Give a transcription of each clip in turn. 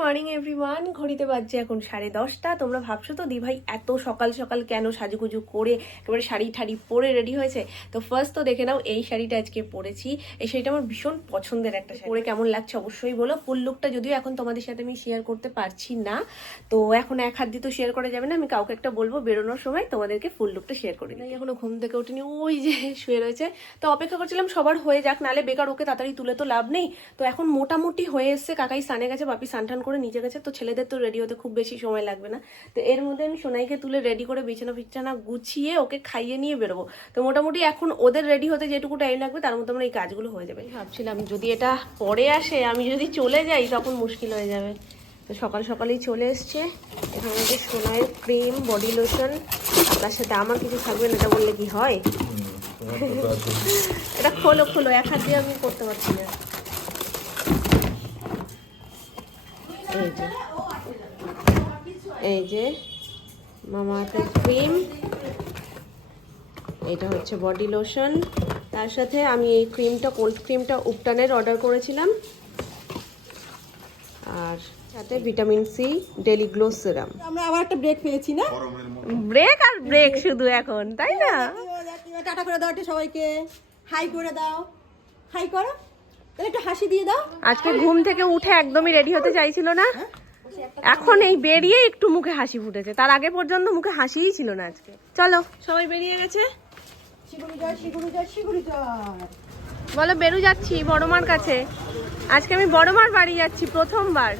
Morning everyone ঘড়িতে বাজছে এখন সাড়ে দশটা। তোমরা ভাবছ তো দি ভাই এত সকাল সকাল কেন সাজুগুজু করে একেবারে শাড়ি ঠাড়ি পরে রেডি হয়েছে? তো ফার্স্ট তো দেখে নাও, এই শাড়িটা আজকে পরেছি। এই শাড়িটা আমার ভীষণ পছন্দের একটা শাড়ি। পরে কেমন লাগছে অবশ্যই বলো। ফুল লুকটা যদিও এখন তোমাদের সাথে আমি শেয়ার করতে পারছি না, তো এখন এক হাত দিয়ে তো শেয়ার করা যাবে না। আমি কাউকে একটা বলব, বেরোনোর সময় তোমাদেরকে ফুল লুকটা শেয়ার করে দিই এখনও ঘুম থেকে উঠিনি ওই যে শুয়ে রয়েছে। তো অপেক্ষা করছিলাম সবার হয়ে যাক, নালে বেকার ওকে তাড়াতাড়ি তুলে তো লাভ নেই। তো এখন মোটামুটি হয়ে এসছে, কাকাই স্নানে গেছে, বাপি স্নান টান করে নিচে গেছে তো ছেলেদের তো রেডি হতে খুব বেশি সময় লাগবে না। তো এর মধ্যে আমি সোনাইকে তুলে রেডি করে বিছানা ফিছানা গুছিয়ে ওকে খাইয়ে নিয়ে বেরোবো। তো মোটামুটি এখন ওদের রেডি হতে যেটুকু টাইম লাগবে তার মধ্যে আমার এই কাজগুলো হয়ে যাবে। ভাবছিলাম যদি এটা পরে আসে আমি যদি চলে যাই তখন মুশকিল হয়ে যাবে। তো সকাল সকালেই চলে এসছে। এখানে যে সোনাইয়ের ক্রিম বডি লোশন তার সাথে আমার কিছু থাকবে না এটা বললে কি হয়? এটা খোলো খোলো এক হাত দিয়ে আমি করতে পারছি না। এই যে এই যে মামা ক্রিম। এটা হচ্ছে বডি লোশন। তার সাথে আমি এই ক্রিমটা কোল্ড ক্রিমটা উপটানের অর্ডার করেছিলাম। আর সাথে vitamin C daily glow serum. আমরা আবার একটা ব্রেক পেয়েছি না? ব্রেক আর ব্রেক শুধু এখন তাই না? টাটা করে দাও সবাইকে। হাই করে দাও। হাই করো। একটু হাসি দিয়ে দাও। আজকে ঘুম থেকে উঠে একদমই রেডি হতে চাইছিল না। এখন এই বেরিয়ে একটু মুখে হাসি ফুটেছে। তার আগে পর্যন্ত মুখে হাসিই ছিল না আজকে। চলো। সবাই বেরিয়ে গেছে? বলো বেরু যাচ্ছি বড়মার কাছে। আজকে আমি বড়মার বাড়ি যাচ্ছি প্রথমবার।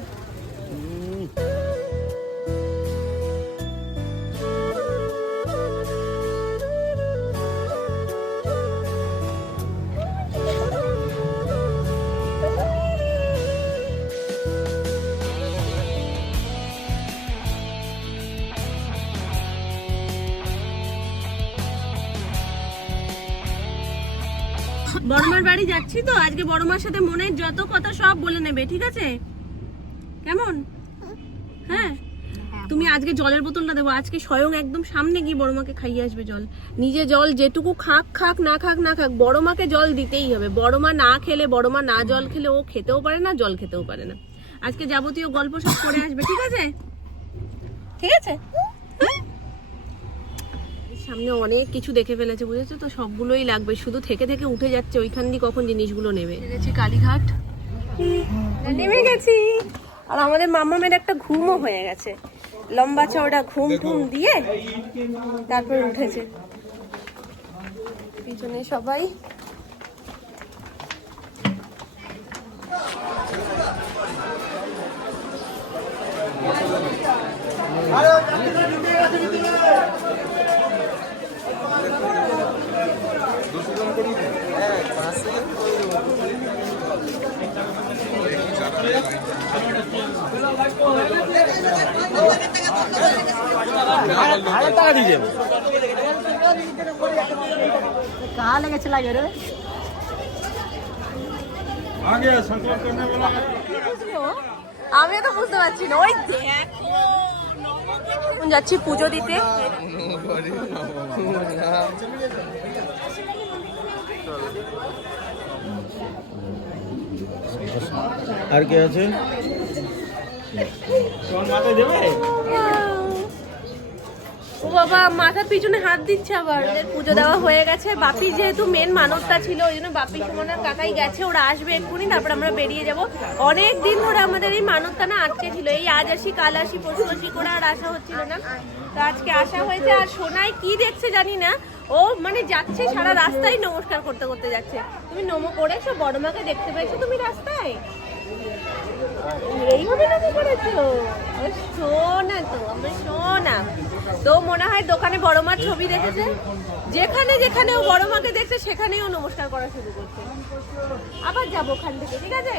বড়মার বাড়ি যাচ্ছি তো, আজকে বড়মার সাথে মনের যত কথা সব বলে নেবে, ঠিক আছে? কেমন? হ্যাঁ? তুমি আজকে জলের বোতলটা দেবো, আজকে স্বয়ং একদম সামনে গিয়ে বড়মাকে খাইয়ে আসবে জল। নিজে জল যেটুকু খাক খাক, না খাক না খাক, বড়মাকে জল দিতেই হবে। বড়মা না খেলে, বড়মা না জল খেলে ও খেতেও পারে না, জল খেতেও পারে না। আজকে যাবতীয় গল্প সব করে আসবে, ঠিক আছে? ঠিক আছে? সামনে অনেক কিছু দেখে ফেলেছে বুঝেছ তো? সবগুলোই লাগবে। শুধু থেকে থেকে উঠে যাচ্ছে ওইখান দিয়ে কখন জিনিসগুলো নেবে? গেছি কালীঘাট। নেমে গেছি। আর আমাদের মামামের একটা ঘুমও হয়ে গেছে। লম্বা চওড়া ঘুম টুম দিয়ে তারপর উঠেছে। পিছনে সবাই। হাজার টাকা দিয়ে যাবো कहाँ लगे चला गया रे আগে সংকল্প করনে वाला আমিও তো বুঝতে পারছি না ওই দেখো এখন যাচ্ছি পুজো দিতে আর কে আছে? ও বাবা মাথার পিছনে হাত দিচ্ছে আবার। ওদের পুজো দেওয়া হয়ে গেছে। বাপি যেহেতু মেন মানবটা ছিল ওই জন্য বাপি সুমনার কাকাই গেছে। ওরা আসবে এক্ষুনি তারপর আমরা বেরিয়ে যাব। অনেক দিন ধরে আমাদের এই মানবটা না আটকে ছিল। এই আজ আসি কাল আসি পশু আসি করে আর আসা হচ্ছিল না। তো আজকে আসা হয়েছে। আর সোনাই কি দেখছে জানি না ও মানে যাচ্ছে সারা রাস্তায় নমস্কার করতে করতে যাচ্ছে। তুমি নমো করেছ বড় মাকে দেখতে পেয়েছ তুমি রাস্তায়? এইভাবে নাকি করেছ? শোনা তো আমার শোনা। তো মনে হয় দোকানে বড় মার ছবি দেখেছে? যেখানে যেখানে ও বড় মাকে দেখছে সেখানেই ও নমস্কার করা শুরু করছে। আবার যাব ওখান থেকে ঠিক আছে?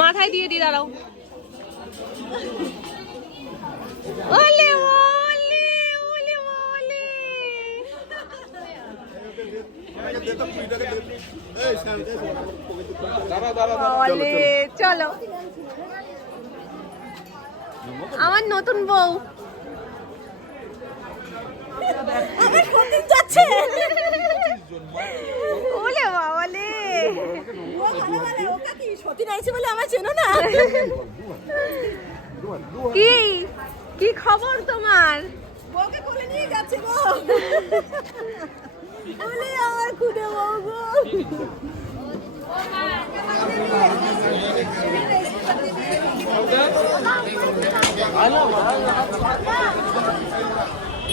মাথায় দিয়ে দিয়ে দাঁড়াও। ওলে ওলে ওলে ওলে। ওলে, চলো। আমার নতুন বউ। আমার সতীন যাচ্ছে আইছি বলে আমার চেনো না? কি? কি খবর তোমার? বউকে কোলে নিয়ে যাচ্ছে গো বলে আমার খুদে বউ গো।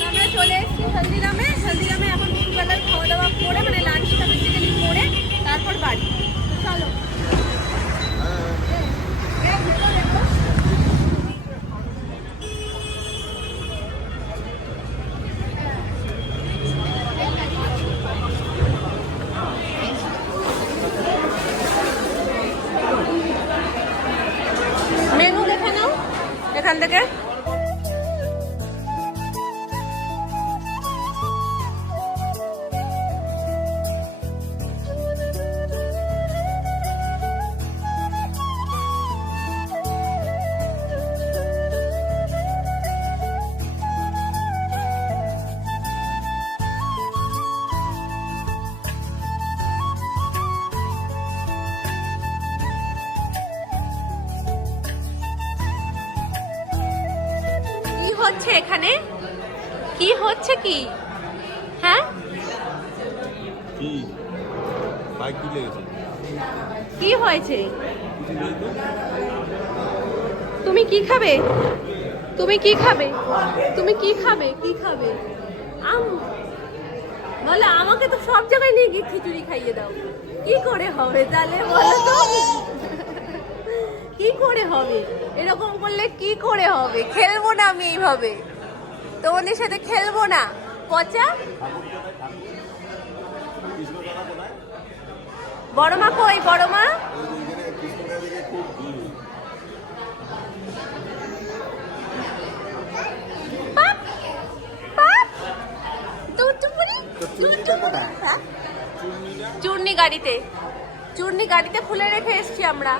আমরা চলে এসেছি হলদিরামে। হলদিরামে এখন দুপুরবেলার খাওয়া দাওয়া করে মানে লাঞ্চটা বেসিক্যালি করে তারপর বাড়ি। হচ্ছে এখানে? কি হচ্ছে কি? হ্যাঁ? কি? বাইক কি লেগেছে? কি হয়েছে? তুমি কি খাবে? তুমি কি খাবে? তুমি কি খাবে? কি খাবে? আম। বলে আমাকে তো সব জায়গায় নিয়ে গিয়ে খিচুড়ি খাইয়ে দাও। কি করে হবে তাহলে বলো তো? করে হবে? এরকম করলে কি করে হবে? খেলব না আমি এইভাবে। তোমাদের সাথে খেলব না। পচা? বড় মা কই বড় মা? চূর্ণি গাড়িতে। চূর্ণি গাড়িতে খুলে রেখে এসছি আমরা।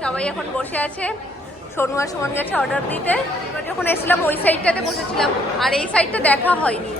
সবাই এখন বসে আছে। সোনু আর সুমন গেছে অর্ডার দিতে। এবার যখন এসেছিলাম, ওই সাইডটাতে বসেছিলাম। আর এই সাইডটা দেখা হয়নি।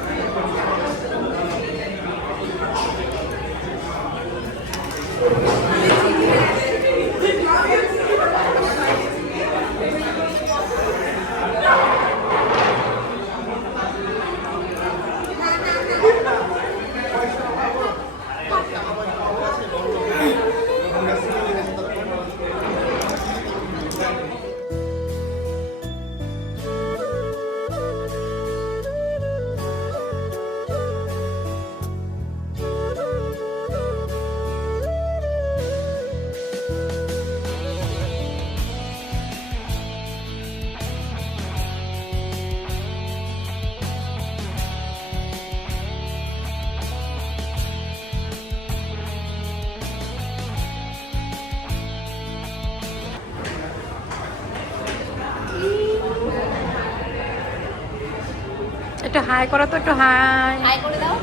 একটু হাই করো তো, একটু হাই হাই করে দাও।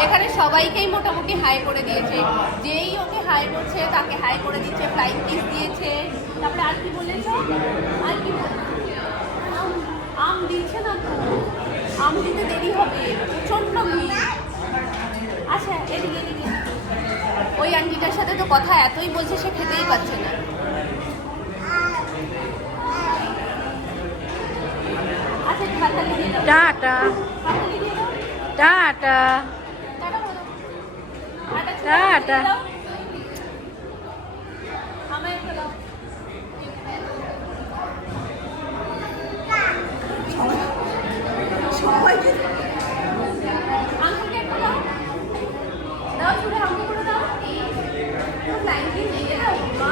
এখানে সবাইকেই মোটামুটি হাই করে দিয়েছে। যেই ওকে হাই করছে, তাকে হাই করে দিচ্ছে ফ্লাইং কিস দিয়েছে। তারপরে আর কি বলেছে আর কি? আম- দিচ্ছে না তো? আম দিতে দেরি হবে। প্রচণ্ড ভিড়। আচ্ছা এদিকে এদিকে। ওই আন্টিটার সাথে তো কথা, এতই বলছে, সে খেতেই পাচ্ছে না আচ্ছা একটু হাততালি দিয়ে দাও টাটা। টাটা। টাটা বলো। আটা ছোড়া টাটা। দিয়ে দাও। আমায় একটা দাও। আঙ্কেলকে একটা দাও। দাও, ছুঁড়ে আঙ্কেল করে দাও। একটু flying kiss দিয়ে দাও, মা।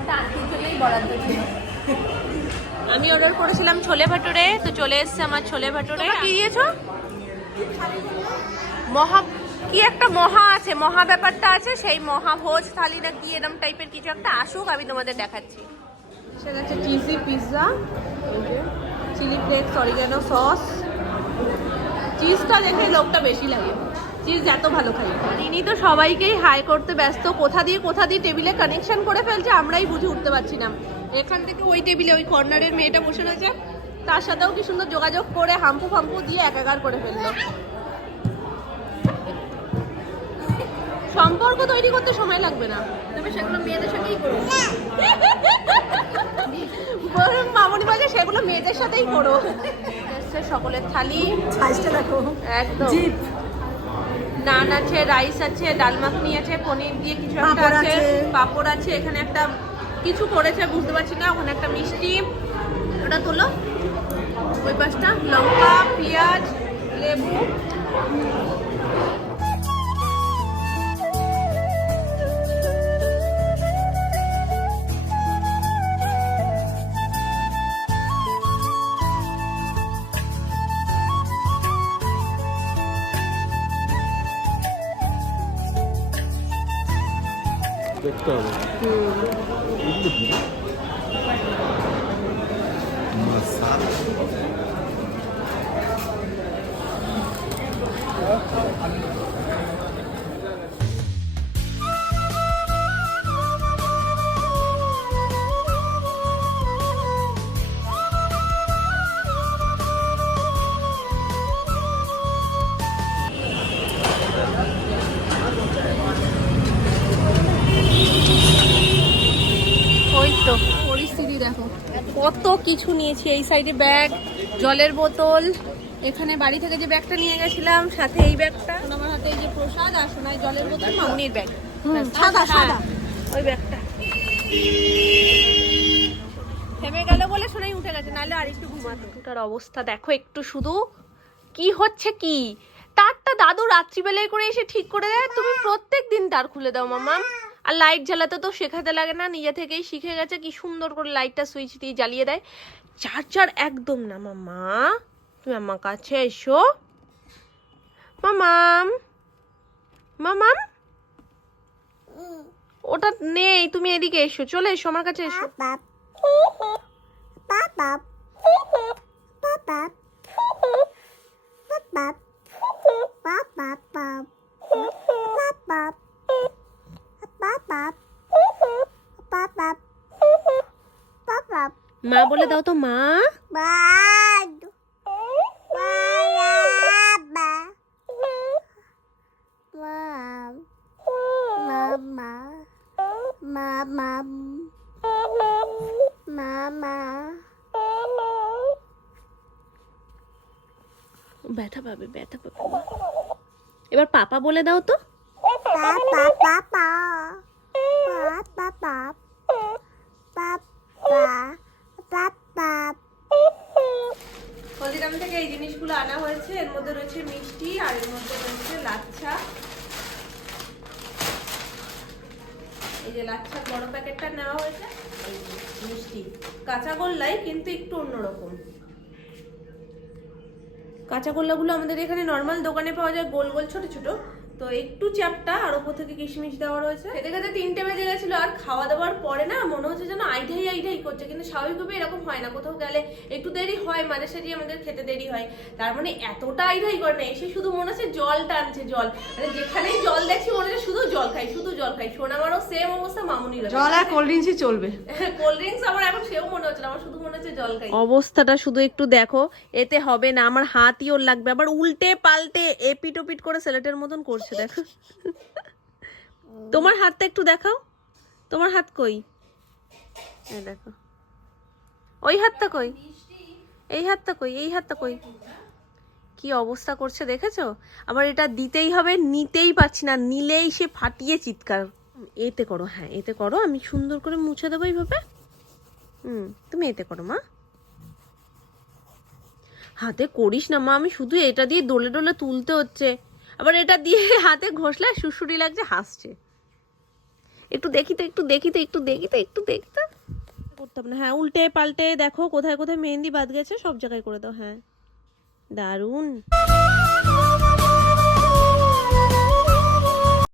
ওটা আন্টির জন্যই বরাদ্দ ছিল। আমি অর্ডার করেছিলাম ছোলে ভাটুরে তো চলে এসেছে আমার ছোলে ভাটুরে কি দিয়েছ? মহা কি একটা মহা আছে মহা ব্যাপারটা আছে সেই মহাভোজ থালি না কি এরম টাইপের কিছু একটা আসুক আমি তোমাদের দেখাচ্ছি। সেটা হচ্ছে cheesy pizza chilli flakes oregano sauce চিজটা দেখে লোকটা বেশি লাগে। চিজ এত ভালো খাই। ইনি তো সবাইকেই হাই করতে ব্যস্ত কোথা দিয়ে কোথা দিয়ে টেবিলে কানেকশন করে ফেলছে আমরাই বুঝে উঠতে পারছি না। এখান থেকে ওই টেবিলে ওই কর্নারের মেয়েটা বসে রয়েছে। তার সাথেও কি সুন্দর যোগাযোগ করে হাম্পু ফাম্পু দিয়ে একাকার করে ফেলল। সম্পর্ক তৈরি করতে সময় লাগবে না। তবে সেগুলো মেয়েদের সাথেই করো। মামনি বলছে সেগুলো মেয়েদের সাথেই করো। সকলের থালি। দেখো একদম। নান আছে রাইস আছে ডাল মাখনি আছে পনির দিয়ে কিছু একটা আছে আছে। পাপড় আছে এখানে একটা কিছু করেছে বুঝতে পারছি না ওখানে একটা মিষ্টি। ওটা তোলো। ওই পাশটা লঙ্কা পেঁয়াজ লেবু দেখতে হবে এগুলো পরিস্থিতি দেখো। কত কিছু নিয়েছি। এই সাইডে ব্যাগ জলের বোতল এখানে বাড়ি থেকে যে ব্যাগটা নিয়ে গেছিলাম সাথে এই ব্যাগটা। আমার হাতে এই যে প্রসাদ আর সোনায় জলের বোতল মামুনির ব্যাগ। সাদা, সাদা। ওই ব্যাগটা। থেমে গেল বলে সোনাই উঠে গেছে নাহলে আর একটু ঘুমাতো। ওটার অবস্থা দেখো একটু শুধু। কি হচ্ছে কি? তারটা দাদু রাত্রিবেলায় করে এসে ঠিক করে দেয় তুমি প্রত্যেক দিন তার খুলে দাও মামা আর লাইট জ্বালাতে তো শেখাতে লাগে না, নিজে থেকেই শিখে গেছে কি সুন্দর করে লাইটটা সুইচ দিয়ে জ্বালিয়ে দেয়। চার্জার একদম না মামা তুমি আমার কাছে এসো। মামাম মামাম ওটা নেই, তুমি এদিকে এসো, চলে এসো, আমার কাছে এসো। মা বলে দাও তো, মা। ব্যথা পাবে ব্যথা পাবে। এবার পাপা বলে দাও তো। হলদিরাম থেকে এই জিনিসগুলো আনা হয়েছে। এর মধ্যে রয়েছে মিষ্টি আর এর মধ্যে রয়েছে লাচ্ছা। এই যে লাচ্ছার বড় প্যাকেটটা নেওয়া হয়েছে মিষ্টি। কাঁচা গোল্লাই কিন্তু একটু অন্যরকম। কাঁচা গোল্লাগুলো আমাদের এখানে নর্মাল দোকানে পাওয়া যায় গোল গোল, ছোট ছোট। তো একটু চ্যাপটা আর ওপর থেকে কিশমিশ দেওয়া রয়েছে। খেতে খেতে তিনটে বেজে গেছিল আর খাওয়া দাওয়ার পরে না মনে হচ্ছে যেন আইঢাই আইঢাই করছে কিন্তু স্বাভাবিকভাবে এরকম হয় না। কোথাও গেলে একটু দেরি হয় মাঝে সাঝে আমাদের খেতে দেরি হয়। তার মানে এতটা আইঢাই করে না এসে শুধু মনে হচ্ছে জল টানছে জল। মানে যেখানেই জল দেখছি মনে হচ্ছে শুধু জল খাই শুধু জল খাই। সোনামারও সেম অবস্থা মামুনির জল আর কোল্ড ড্রিঙ্কসই চলবে। কোল্ড ড্রিঙ্কস আমার এখন না আমার শুধু মনে হচ্ছে জল খাই অবস্থাটা শুধু একটু দেখো এতে হবে না আমার হাতই ওর লাগবে। আবার উল্টে পাল্টে এপিট ওপিট করে সেলেটের মতন করছে দেখো। তোমার হাতটা একটু দেখাও। তোমার হাত কই? এই দেখো। ওই হাতটা কই? এই হাতটা কই? এই হাতটা কই? কি অবস্থা করছে দেখেছ? আবার এটা দিতেই হবে নিতেই পারছি না নিলেই সে ফাটিয়ে চিৎকার। এতে করো হ্যাঁ এতে করো আমি সুন্দর করে মুছে দেবো এইভাবে। হুম, তুমি এতে করো, মা। হাতে করিস না, মা, আমি শুধু এটা দিয়ে ডলে ডোলে তুলতে হচ্ছে। আবার এটা দিয়ে হাতে ঘষলে সুসুরি লাগছে, হাসছে। একটু দেখি তো, একটু দেখি তো, একটু দেখি তো, একটু দেখি তো। করতাম না। হ্যাঁ উল্টে পাল্টে দেখো, কোথায় কোথায় মেহেন্দি বাদ গেছে, সব জায়গায় করে দাও। হ্যাঁ। দারুণ।